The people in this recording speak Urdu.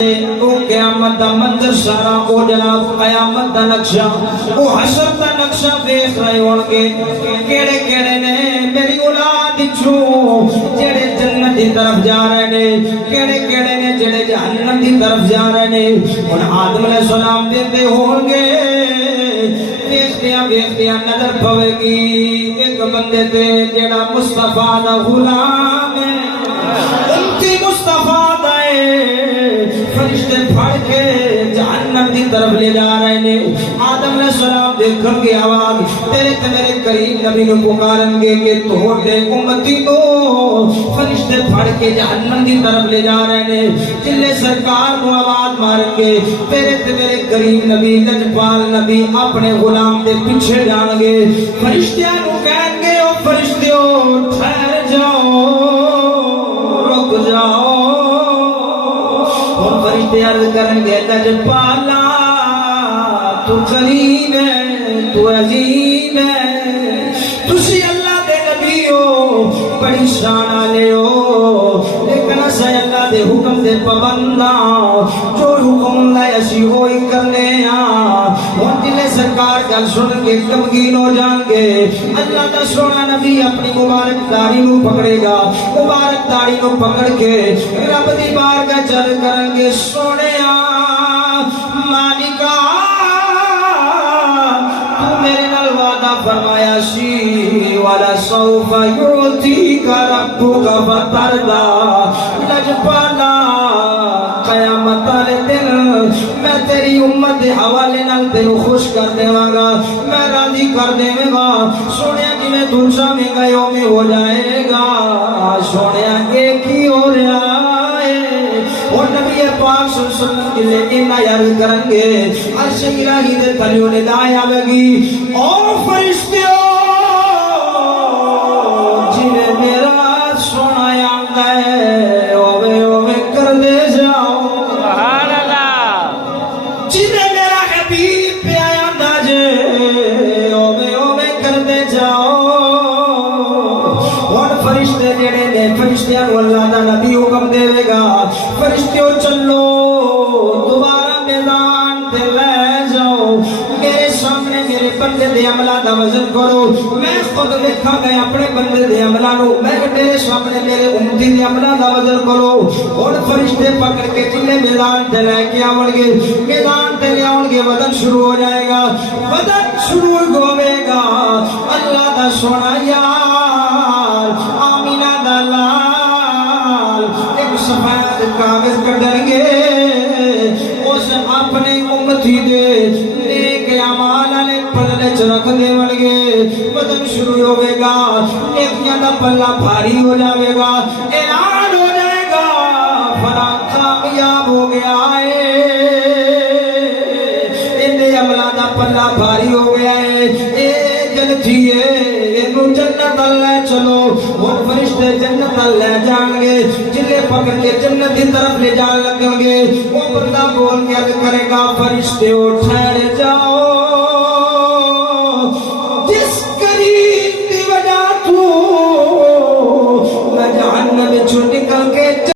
قیامت دا منظر سارا او جناب قیامت دا نقشہ او حشر دا نقشہ دیکھ رہے ہونگے کیڑے کیڑے نے میری اولاد چھو جڑے جنت دی طرف جا رہے نے کیڑے کیڑے نے جڑے جہنم دی طرف جا رہے نے اور آدم علیہ السلام دیتے ہونگے ویختیاں نظر پوے گی ایک بندے تے جڑا مصطفیٰ دا غلام ہے انتی مصطفیٰ دا فرشتے پھڑ کے جہنم دی طرف لے جا رہے نے آدم علیہ السلام دیکھن گے آواز تیرے تے میرے کریم نبی کو پکارن گے کہ توڑے امتی کو فرشتے پھڑ کے جہنم دی طرف لے جا رہے نے جلے سرکار کو آواز مارن گے تیرے تے میرے کریم نبی لجپال نبی اپنے غلام دے پیچھے جان گے فرشتیاں کو کہیں گے او فرشتیوں ٹھہر جاؤ رک جاؤ اور فرشتے عرض کریں گے لجپالا تو کریم ہے تو عظیم ہے تسی اللہ دے نبی ہو بڑی شان والے ہو لیکن اسے اللہ دے حکم دے پابنداں جو حکم لائے اسی وہی کرنے اور جنہیں سرکار گل سن کے غمگین ہو جان گے اللہ دا سونا نبی اپنی مبارک داڑھی نو پکڑے گا مبارک داڑھی نو پکڑ کے رب دی بارگاہ چل کریں گے سونیا مالکا تو میرے نال وعدہ فرمایا سی والا سوف یعطیک ربک فترضی لجپالا قیامت والے دن میں تیری امت دے حوالے نال تینو خوش کر دیواں گا میں راضی کر دیواں گا سونیا جویں تو چاہے گا اوویں ہو جائے گا سونیا ایک ہی ہو رہا ہے اور نبی پاک صلی اللہ علیہ وسلم جلے انہاں یاد کرن گے عرش الہی دے تلیوں ندا آوے گی او فرشتیوں جویں میرا سونا آندا ہے اوویں اوویں کر دے جاؤ سبحان اللہ جویں میرا حبیب پہ آندا جے اوویں اوویں کر دے جاؤ اور فرشتے جڑے نے فرشتیاں کو اللہ دا نبی حکم دے گا فرشتیوں چلو دوبارہ میدان تے لے جاؤ میرے سامنے میرے بندے دے عملہ دا وزن کرو میں خود لکھا گئے اپنے بندے دے عملہ نو میں میرے سامنے میرے امتی دے عملہ دا وزن کرو اور فرشتے پکڑ کے جلے میدان تے لے کے آؤں گے میدان تے لے آؤں گے وزن شروع ہو جائے گا وزن شروع ہوئے گا اللہ دا سونا یار آمینہ دا لال ایک سفید کاغذ کٹن گے اس اپنے امتی دے نیک اعمال والے پلے چ رکھ دیون گے وزن شروع ہوے گا نیکیاں دا پلہ بھاری ہو جاوے گا اعلان ہو جائے گا فلاں کامیاب ہو گیا ہے اندے عملاں دا پلہ بھاری ہو گیا ہے اے جنتی ہے اینو جنت اللہ چلو اور فرشتے جنت اللہ جان گے جلے پکڑ کے جنت کی طرف لے جان لگیں گے وہ بندہ بول کے عرض کرے گا فرشتے ٹھہر جاؤ